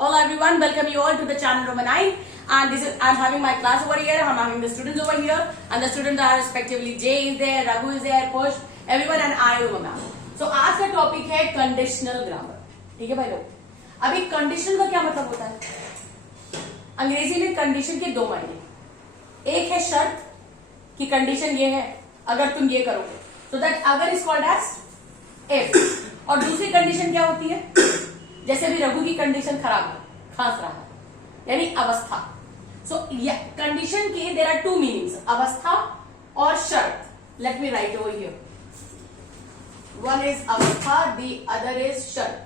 Hello everyone, welcome you all to the channel Roman 9 and this is I'm having my class over here. I'm having the students over here and the students are respectively Jay is there, Raghu is there, Push, everyone and I Roman ma'am. So आज का topic है conditional grammar. ठीक है भाई लोग. अभी conditional का क्या मतलब होता है? अंग्रेजी में कंडीशन के दो मायने. एक है शर्त कि कंडीशन ये है अगर तुम ये करोगे, so that अगर इज कॉल्ड एज इफ. और दूसरी कंडीशन क्या होती है? जैसे भी रघु की कंडीशन खराब है, खांस रहा है, यानी अवस्था. सो कंडीशन के देयर आर टू मीनिंग्स, अवस्था और शर्त. Let me right over here. One is अवस्था, द अदर इज शर्त.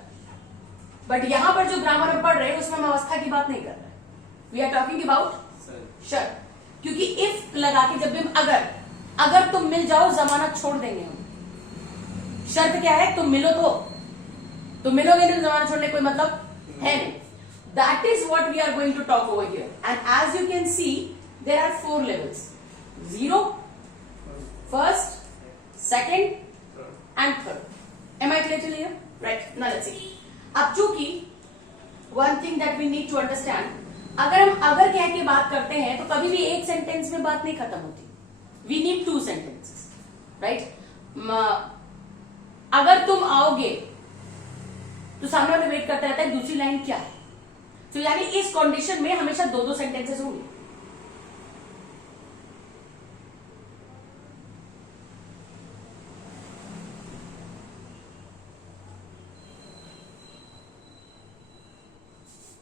बट यहां पर जो ग्रामर हम पढ़ रहे हैं उसमें हम अवस्था की बात नहीं कर रहे. वी आर टॉकिंग अबाउट शर्त. क्योंकि इफ लगा के जब भी हम अगर तुम मिल जाओ जमानत छोड़ देंगे हम. शर्त क्या है? तुम मिलो तो मिलोगे नहीं, जमानत छोड़ने कोई मतलब है नहीं. That is what we are going to talk over here. And as you can see there are 4 levels. 0, first, second and third. Am I clear to here? Right. Now let's see. अब चूंकि one thing that we need to understand, अगर हम अगर कह के बात करते हैं तो कभी भी एक सेंटेंस में बात नहीं खत्म होती. We need 2 sentences, right. अगर तुम आओगे तो सामने वाले वेट करता रहता है दूसरी लाइन क्या है. तो यानी इस कंडीशन में हमेशा 2 सेंटेंसेस होंगे.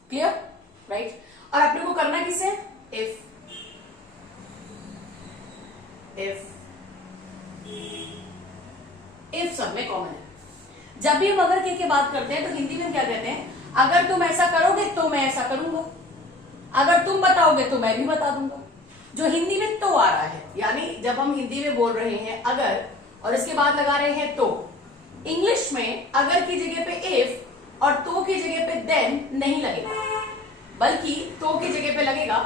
क्लियर? राइट. और अपने को करना किससे? इफ सब में कॉमन है. जब भी हम अगर के बात करते हैं तो हिंदी में हम क्या कहते हैं? अगर तुम ऐसा करोगे तो मैं ऐसा करूंगा, अगर तुम बताओगे तो मैं भी बता दूंगा. जो हिंदी में तो आ रहा है, यानी जब हम हिंदी में बोल रहे हैं अगर और इसके बाद लगा रहे हैं तो, इंग्लिश में अगर की जगह पे इफ और तो की जगह पे देन नहीं लगेगा, बल्कि तो की जगह पे लगेगा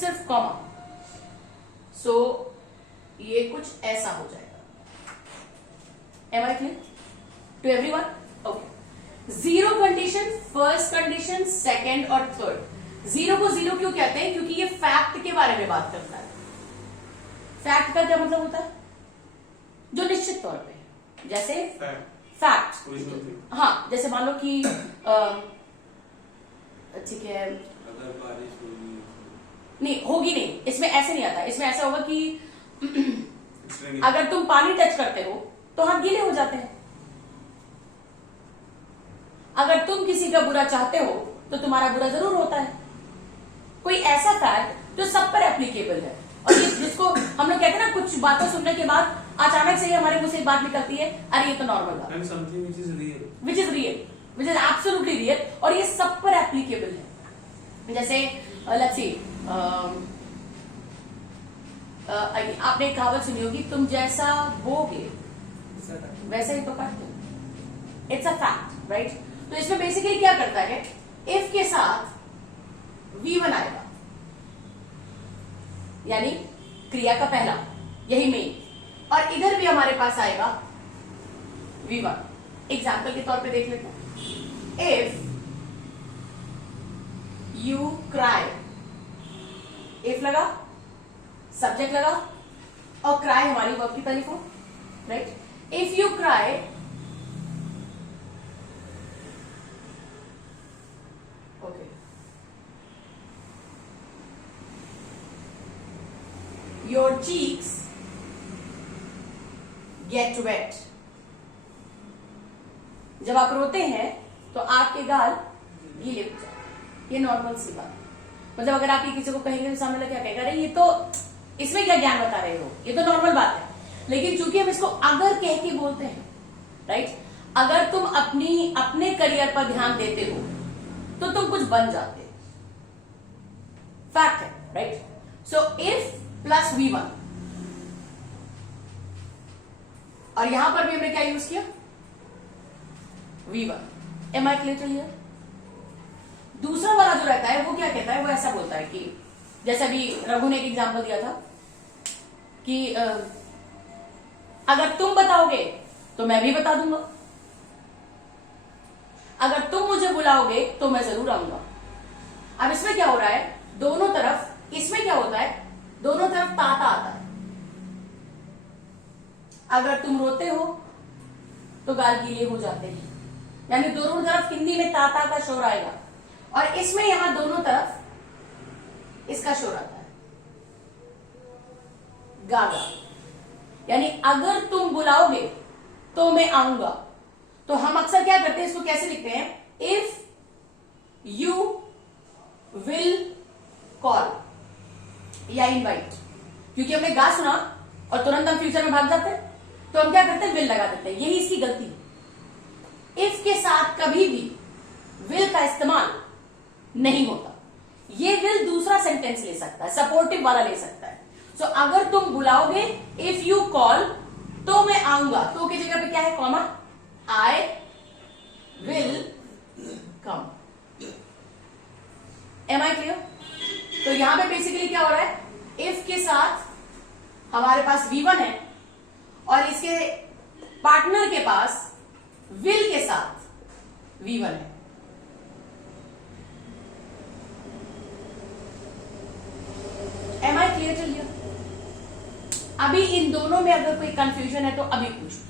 सिर्फ कॉमा. सो ये कुछ ऐसा हो जाएगा. Am I clear to everyone? Okay. 0 condition, first condition, second और थर्ड. 0 को 0 क्यों कहते हैं? क्योंकि ये फैक्ट के बारे में बात करता है. फैक्ट का क्या मतलब होता है? जो निश्चित तौर पे है. जैसे फैक्ट. हाँ, जैसे मान लो कि ठीक है, अगर बारिश होगी नहीं होगी नहीं, इसमें ऐसे नहीं आता. इसमें ऐसा होगा कि अगर तुम पानी टच करते हो तो हाथ गीले हो जाते हैं. अगर तुम किसी का बुरा चाहते हो तो तुम्हारा बुरा जरूर होता है. कोई ऐसा फैक्ट जो सब पर एप्लीकेबल है. और ये जिसको हम लोग कहते हैं ना, कुछ बातें सुनने के बाद अचानक से ही हमारे मुंह से एक बात निकलती है, अरे ये तो नॉर्मल बात, which is real, which is absolutely real, और ये सब पर एप्लीकेबल है. जैसे लेट्स सी, आपने एक कहावत सुनी होगी, तुम जैसा बोगे वैसा ही तो काटते हो. It's a fact, right. तो इसमें बेसिकली क्या करता है? इफ के साथ V1 आएगा, यानी क्रिया का पहला, यही मेन, और इधर भी हमारे पास आएगा V1. एग्जाम्पल के तौर पे देख लेते हैं. इफ यू क्राई, इफ लगा, सब्जेक्ट लगा, और क्राई हमारी वर्ब की तारीफ हो, right. If you cry, okay, your cheeks get wet. जब आप रोते हैं तो आपके गाल गीले हो जाते. ये नॉर्मल सी बात. मतलब अगर आप ये किसी को कहेंगे तो सामने वाला क्या कहेगा? अरे ये तो, इसमें क्या ज्ञान बता रहे हो, ये तो नॉर्मल बात है. लेकिन चूंकि हम इसको अगर कह के बोलते हैं, राइट, अगर तुम अपने करियर पर ध्यान देते हो तो तुम कुछ बन जाते. फैक्ट है, right. So if plus V1, और यहां पर भी हमने क्या यूज किया? V1. Am I clear here? दूसरा वाला जो रहता है वो क्या कहता है? वो ऐसा बोलता है कि जैसे अभी रघु ने एक एग्जांपल दिया था कि अगर तुम बताओगे तो मैं भी बता दूंगा. अगर तुम मुझे बुलाओगे तो मैं जरूर आऊंगा। अब इसमें क्या हो रहा है, दोनों तरफ, इसमें क्या होता है, दोनों तरफ ताता आता है। अगर तुम रोते हो तो गाल गीले हो जाते हैं, यानी दोनों तरफ हिंदी में ताता का शोर आएगा, और इसमें यहां दोनों तरफ इसका शोर आता है, गागा। यानी अगर तुम बुलाओगे तो मैं आऊंगा। तो हम अक्सर क्या करते हैं, इसको कैसे लिखते हैं, इफ यू विल कॉल या इनवाइट। क्योंकि हमने गा सुना और तुरंत हम फ्यूचर में भाग जाते हैं, तो हम क्या करते हैं, विल लगा देते हैं। यही इसकी गलती है। इफ के साथ कभी भी विल का इस्तेमाल नहीं होता। ये विल दूसरा सेंटेंस ले सकता है, सपोर्टिव वाला ले सकता है। सो अगर तुम बुलाओगे, इफ यू कॉल, तो मैं आऊंगा। तो की जगह पे क्या है, comma, I will come. Am I clear? तो यहां पे बेसिकली क्या हो रहा है, इफ के साथ हमारे पास V1 है और इसके पार्टनर के पास विल के साथ V1 है। Am I clear to you? अभी इन दोनों में अगर कोई कंफ्यूजन है तो अभी पूछो।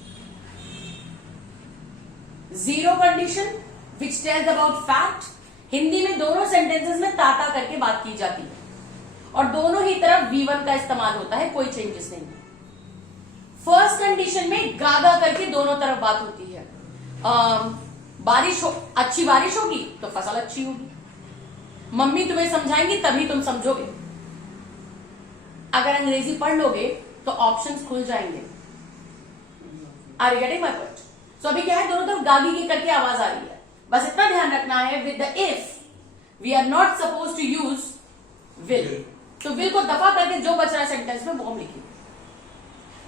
Zero condition which tells about fact, Hindi में दोनों सेंटेंसेस में ताता करके बात की जाती है और दोनों ही तरफ V1 का इस्तेमाल होता है, कोई चेंजेस नहीं है। फर्स्ट कंडीशन में गागा करके दोनों तरफ बात होती है। बारिश हो, अच्छी बारिश होगी तो फसल अच्छी होगी। मम्मी तुम्हें समझाएंगी तभी तुम समझोगे। अगर अंग्रेजी पढ़ लोगे तो ऑप्शंस खुल जाएंगे। Are you getting my point? So अभी क्या है, दोनों तरफ गागी की करके आवाज आ रही है। बस इतना ध्यान रखना है, with the if we are not suppose to use will. तो विल को दफा करके जो बच रहा है सेंटेंस में वो हम लिखिए।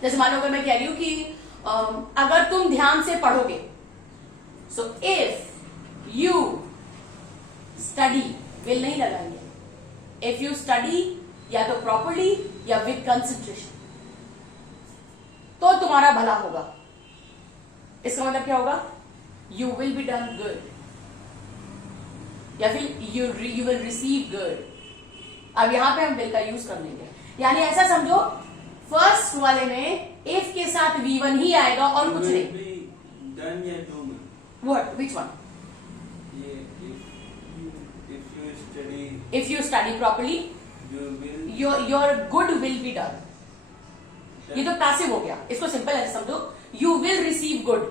जैसे मान लो अगर मैं कह रही हूं कि अगर तुम ध्यान से पढ़ोगे, so if you study, will नहीं लगाएंगे। इफ यू स्टडी या तो प्रॉपरली या विद कंसंट्रेशन, तो तुम्हारा भला होगा। इसका मतलब क्या होगा, you will be done good या फिर यू विल रिसीव गुड। अब यहां पे हम विल का यूज कर लेंगे, यानी ऐसा समझो फर्स्ट वाले में इफ के साथ V1 ही आएगा और कुछ नहीं। डन या डू में व्हाट, विच वन? ये if you study properly your good will be done. ये तो पैसिव हो गया, इसको सिंपल ऐसे समझो, you will receive good.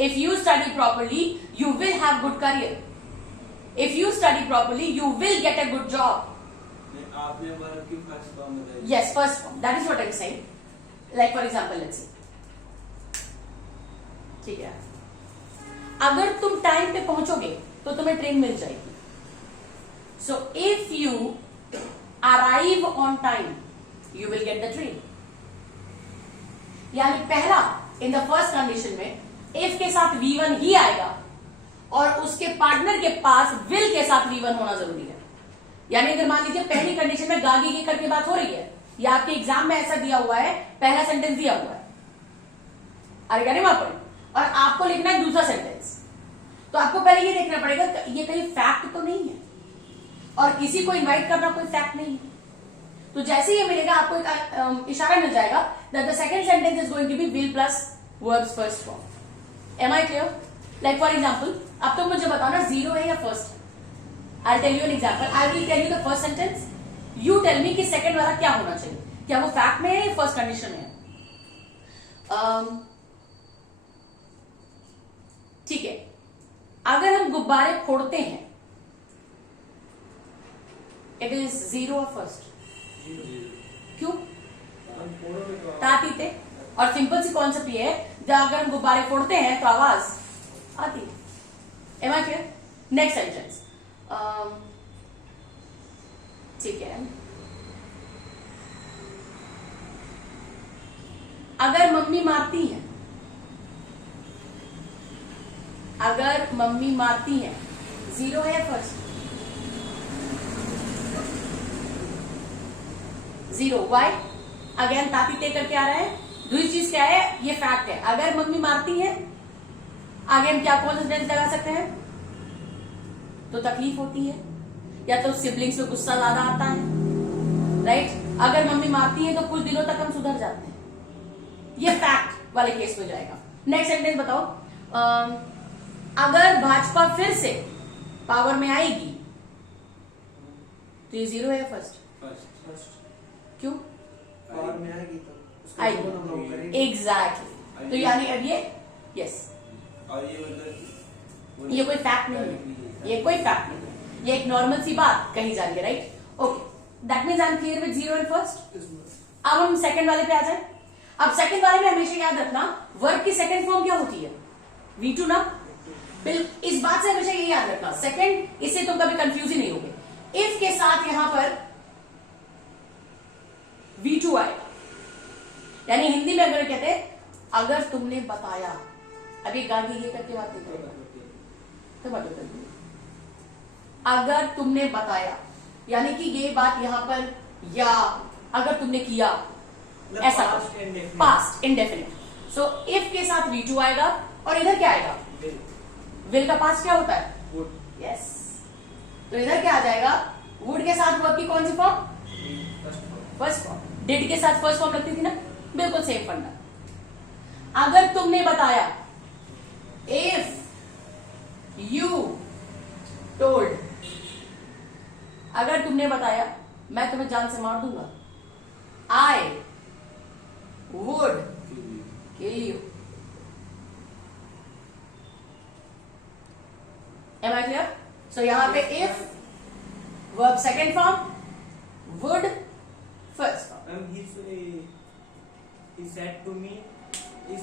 If you study properly you will have good career. If you study properly you will get a good job. आपने verb की first form बताई। Yes, first form. That is what I'm saying. Like for example, let's see. ठीक है, अगर तुम time पे पहुंचोगे तो तुम्हें ट्रेन मिल जाएगी। So if you arrive on time, you will get the train. यानी पहला, in the first condition में if के साथ V1 ही आएगा और उसके पार्टनर के पास will के साथ V1 होना जरूरी है। यानी अगर मान लीजिए पहली कंडीशन में गागी की करके बात हो रही है, या आपके एग्जाम में ऐसा दिया हुआ है, पहला सेंटेंस दिया हुआ है, अरे कहने वहां पर, और आपको लिखना है दूसरा सेंटेंस, तो आपको पहले ये देखना पड़ेगा ये कहीं फैक्ट तो नहीं है, और किसी को इनवाइट करना कोई फैक्ट नहीं है। तो जैसे ही मिलेगा आपको एक इशारा मिल जाएगा that the second sentence is going to be will plus verbs first form. Am I clear? Like for example, अब तुम मुझे बताओ ना, जीरो है या first? I'll tell you an example. I will tell you the first sentence. You tell me कि second वाला क्या होना चाहिए, क्या वो फैक्ट में है या फर्स्ट कंडीशन में है? ठीक है, अगर हम गुब्बारे फोड़ते हैं, इट इज जीरो और फर्स्ट। क्यों? ताती थे, और सिंपल सी कॉन्सेप्ट ये है, जब अगर हम गुब्बारे फोड़ते हैं तो आवाज आती है। Am I clear? Next sentence, ठीक है, अगर मम्मी मारती है, अगर मम्मी मारती है, जीरो है फर्स्ट? जीरो। वाई? अगेन ताती ते करके आ रहा है। दूसरी चीज क्या है, ये फैक्ट है, अगर मम्मी मारती है, आगे हम क्या कौन सा सेंटेंस लगा सकते हैं? तो तकलीफ होती है, या तो सिबलिंग्स में गुस्सा ज्यादा आता है, राइट? अगर मम्मी मारती है तो कुछ दिनों तक हम सुधर जाते हैं। ये फैक्ट वाले केस में जाएगा। नेक्स्ट सेंटेंस बताओ। अगर भाजपा फिर से पावर में आएगी तो ये 0 है फर्स्ट। क्यों? पावर में आएगी तो उसका आएगी। जीवन हम लोग करेंगे। एग्जैक्टली। तो यानी अब ये यस, और ये मतलब ये कोई फैक्ट नहीं है, ये कोई फैक्ट नहीं है, ये एक नॉर्मल सी बात कही जा रही है, right? Okay, that means I am clear with 0 and first. अब हम सेकंड वाले पे आ जाए। अब सेकंड वाले में हमेशा याद रखना वर्ब की सेकंड फॉर्म क्या होती है? V2 ना। इस बात से हमेशा ये याद रखना, सेकंड, इससे तुम कभी कंफ्यूज ही नहीं होगे। इफ के साथ यहां पर V2 आएगा, यानी हिंदी में अगर कहते अगर तुमने बताया, अभी गांधी ये करके बात नहीं करेगा तो बात कर दी। अगर तुमने बताया यानी कि ये बात यहां पर, या अगर तुमने किया, ऐसा पास्ट इंडेफिनिट। सो इफ के साथ V2 आएगा और इधर क्या आएगा? विल का पास्ट क्या होता है? यस। तो इधर क्या आ जाएगा? वुड के साथ वर्ब की कौन सी फॉर्म? First form. डिड के साथ फर्स्ट फॉर्म लगती थी ना, बिल्कुल सेम फंडा। अगर तुमने बताया, इफ यू टोल्ड, अगर तुमने बताया मैं तुम्हें जान से मार दूंगा, I would kill you. Am I clear? So यहां पे if verb second form, would first form. He said to me, if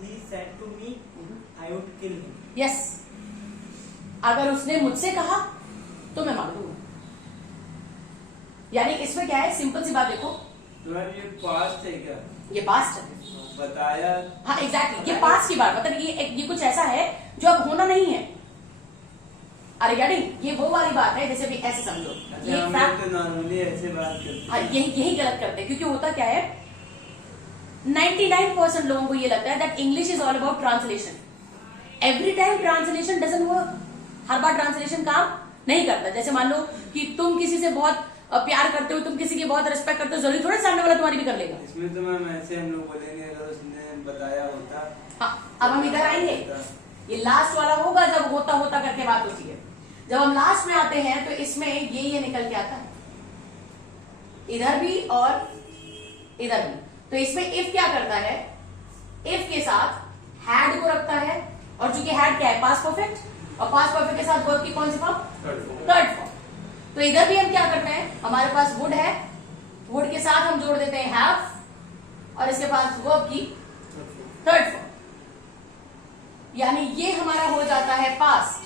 he said to me, I would kill him. Yes, अगर उसने मुझसे कहा तो मैं मार दूंगा। यानी इसमें क्या है, सिंपल सी बात देखो, तो यार ये पास्ट है क्या? ये पास्ट है। बताया। हाँ एग्जैक्टली, ये पास्ट की बात, मतलब ये कुछ ऐसा है जो अब होना नहीं है। अरे गेटिंग, ये वो वाली बात है, जैसे भी ऐसे समझो, ये हम फैक्ट। लोग तो नॉर्मली ऐसे बात करते हैं। हाँ, यही गलत करते हैं, क्योंकि होता क्या है, 99% लोगों को ये लगता है that English is all about translation. Every time translation doesn't work. Her bar translation काम नहीं करता। जैसे मान लो कि तुम किसी से बहुत प्यार करते हो, तुम किसी की बहुत रिस्पेक्ट करते हो, जरूरी थोड़ा सामने वाला तुम्हारी भी कर लेगा। इसमें तो मैम ऐसे हम लोग बोलेंगे अगर उसने बताया होता। हाँ, अब हम इधर आएंगे, ये लास्ट वाला होगा जब होता होता करके बात होती है। जब हम लास्ट में आते हैं तो इसमें ये निकल के आता है, इधर भी और इधर भी। तो इसमें इफ क्या करता है, इफ के साथ हैड को रखता है, और चूंकि हैड क्या है, पास्ट परफेक्ट, और पास्ट परफेक्ट के साथ वर्ब की कौन सी फॉर्म? Third form. तो इधर भी हम क्या करते हैं, हमारे पास वुड है, वुड के साथ हम जोड़ देते हैं हैव, और इसके पास वर्ब की थर्ड फॉर्म। यानी ये हमारा हो जाता है पास्ट,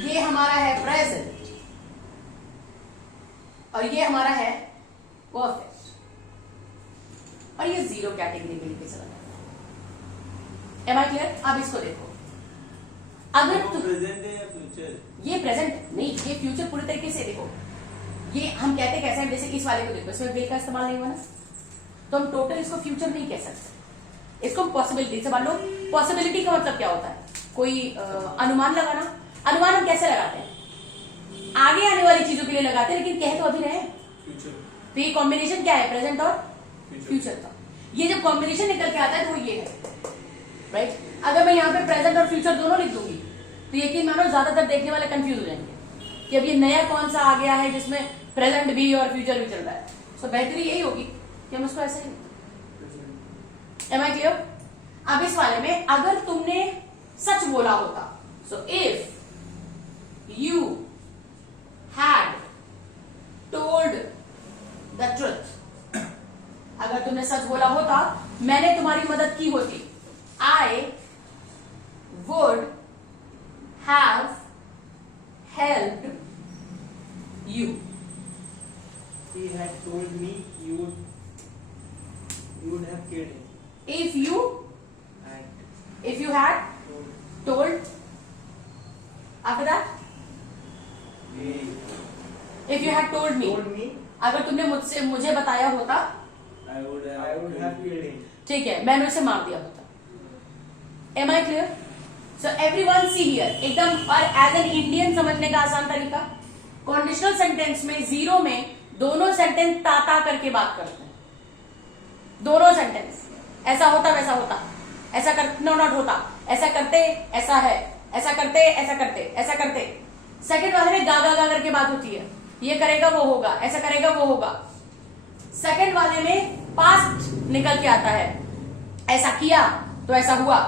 ये हमारा है प्रेजेंट, और ये हमारा है परफेक्ट, और ये 0 कैटेगरी में लेके चला जाता है। Am I clear? अब इसको देखो, अगर वो प्रेजेंट है या फ्यूचर? ये प्रेजेंट नहीं, ये फ्यूचर पूरी तरीके से देखो। ये हम कहते कैसे हैं, जैसे इस वाले को देखो, इसमें विल का इस्तेमाल नहीं हुआ ना, तो हम टोटल इसको फ्यूचर नहीं कह सकते, इसको पॉसिबिलिटी से मान लो। पॉसिबिलिटी का मतलब क्या होता है, कोई अनुमान लगाना। अनुमान हम कैसे लगाते हैं, आगे आने वाली चीजों के लिए लगाते हैं, लेकिन कह तो अभी रहे। फ्यूचर। तो ये कॉम्बिनेशन क्या है, प्रेजेंट और फ्यूचर का। ये जब कॉम्बिनेशन निकल के आता है तो ये है, राइट? अगर मैं यहाँ पे प्रेजेंट और फ्यूचर दोनों लिख दूंगी तो यकीन मानो ज्यादातर देखने वाले कंफ्यूज हो जाएंगे कि अब ये नया कौन सा आ गया है जिसमें प्रेजेंट भी और फ्यूचर भी चल रहा है। सो बेहतरी यही होगी कि हम उसको ऐसे ही। M I clear? अब इस वाले में अगर तुमने सच बोला होता, so if you had told the truth, अगर तुमने सच बोला होता, मैंने तुम्हारी मदद की होती, I would have helped you. He had told me you would have killed him. If you And had told, after that, if you had told me, अगर तुमने मुझे बताया होता, I would I would have killed him. ठीक है, मैंने उसे मार दिया होता। Am I clear? So everyone see here, एकदम और एज एन इंडियन समझने का आसान तरीका, कंडीशनल सेंटेंस में जीरो में दोनों सेंटेंस ता करके बात करते हैं. दोनों सेंटेंस ऐसा होता वैसा होता, ऐसा कर नो नॉट होता, ऐसा करते ऐसा है, ऐसा करते ऐसा करते ऐसा करते. सेकंड वाले में गा गा गा करके बात होती है, ये करेगा वो होगा, ऐसा करेगा वो होगा. सेकंड वाले में पास्ट निकल के आता है, ऐसा किया तो ऐसा हुआ,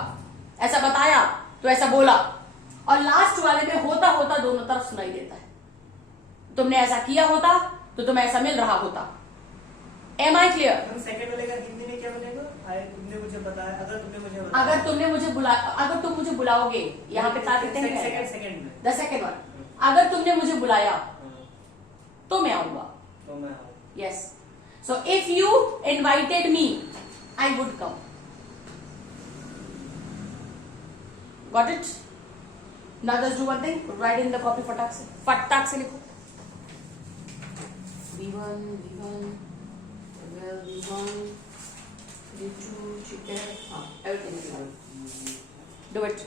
ऐसा बताया तो ऐसा बोला. और लास्ट वाले में होता होता दोनों तरफ सुनाई देता है. तुमने ऐसा किया होता तो तुम्हें ऐसा मिल रहा होता. Am I clear? हम सेकंड वाले का हिंदी में क्या बोलेगा? तुमने मुझे बताया, अगर तुमने मुझे बताया, अगर तुम मुझे बुलाओगे, यहाँ पे ता कहते हैं सेकंड में द सेकंड वन. अगर तुमने मुझे बुलाया तो मैं आऊंगा. तो मैं आऊँ. Yes. So if you invited me I would come. Got it? Now just do one thing, right in the copy फटाक से लिखो. V1 V1 V2 chicken. Everything is done. Do it.